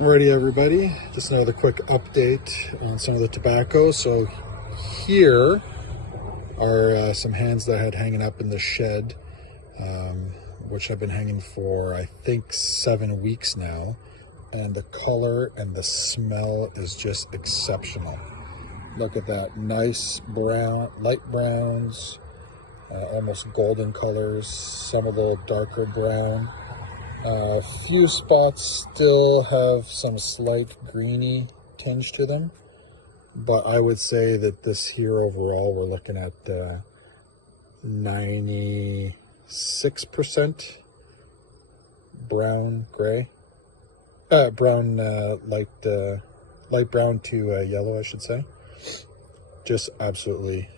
Alrighty everybody, just another quick update on some of the tobacco. So here are some hands that I had hanging up in the shed, which have been hanging for I think 7 weeks now, and the color and the smell is just exceptional. Look at that, nice brown, light browns, almost golden colors, some a little darker brown. A few spots still have some slight greeny tinge to them, but I would say that this here overall we're looking at 96% brown gray, brown light brown to yellow, I should say. Just absolutely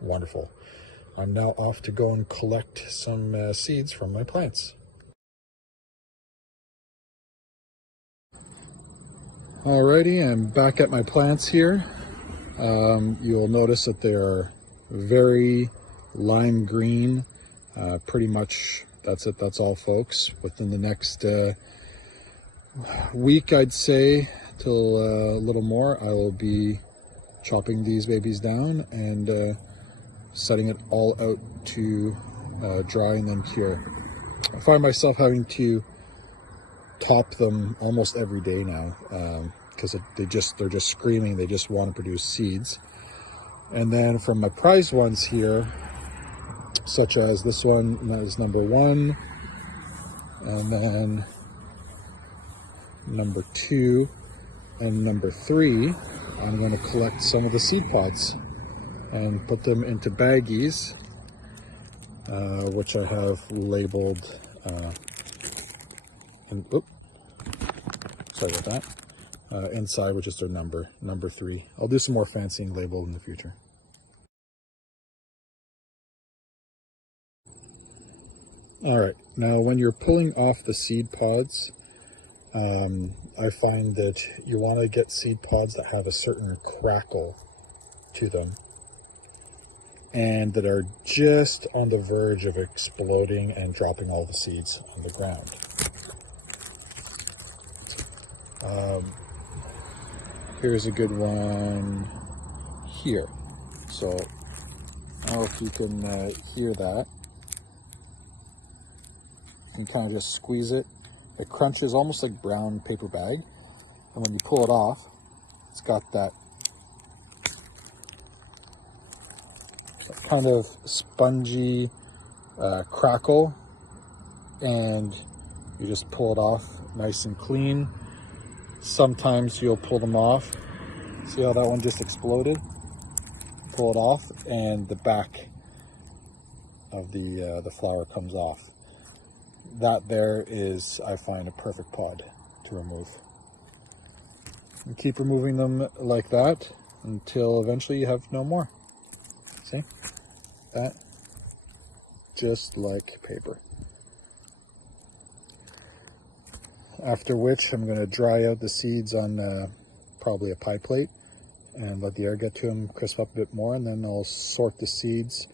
wonderful. I'm now off to go and collect some seeds from my plants. Alrighty, I'm back at my plants here. You'll notice that they are very lime green. Pretty much that's it, that's all folks. Within the next week, I'd say, till a little more, I will be chopping these babies down and setting it all out to dry and then cure. I find myself having to top them almost every day now because they're just screaming. They just want to produce seeds. And then from my prize ones here, such as this one, that is number 1, and then number 2 and number 3, I'm going to collect some of the seed pods and put them into baggies, which I have labeled sorry about that, inside, which is their number 3. I'll do some more fancying label in the future. All right, now when you're pulling off the seed pods, I find that you want to get seed pods that have a certain crackle to them and that are just on the verge of exploding and dropping all the seeds on the ground. Here's a good one here. So I don't know if you can hear that. You can kind of just squeeze it. It crunches almost like brown paper bag. And when you pull it off, it's got that kind of spongy crackle, and you just pull it off nice and clean. Sometimes you'll pull them off. See how that one just exploded? Pull it off and the back of the flower comes off. That there is, I find, a perfect pod to remove. And keep removing them like that until eventually you have no more. See? That, just like paper. After which I'm going to dry out the seeds on probably a pie plate and let the air get to them, crisp up a bit more, and then I'll sort the seeds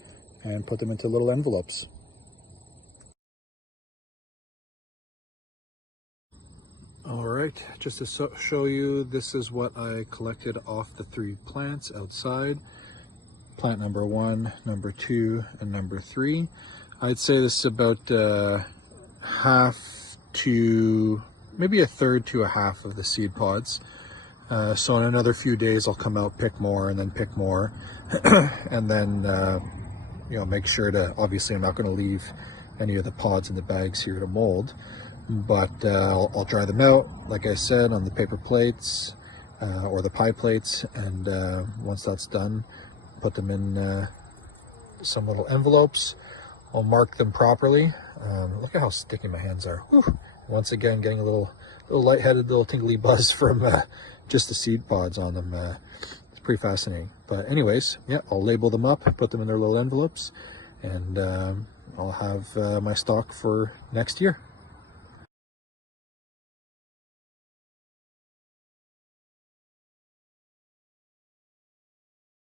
and put them into little envelopes. All right, just to show you, this is what I collected off the 3 plants outside. Plant number 1, number 2, and number 3. I'd say this is about half to maybe a third to a half of the seed pods. So in another few days, I'll come out, pick more, and then pick more, and then make sure to, obviously I'm not going to leave any of the pods in the bags here to mold, but I'll dry them out, like I said, on the paper plates or the pie plates, and once that's done, put them in some little envelopes. I'll mark them properly. Look at how sticky my hands are. Whew. Once again, getting a little lightheaded, little tingly buzz from just the seed pods on them. It's pretty fascinating. But anyways, yeah, I'll label them up, put them in their little envelopes, and I'll have my stock for next year.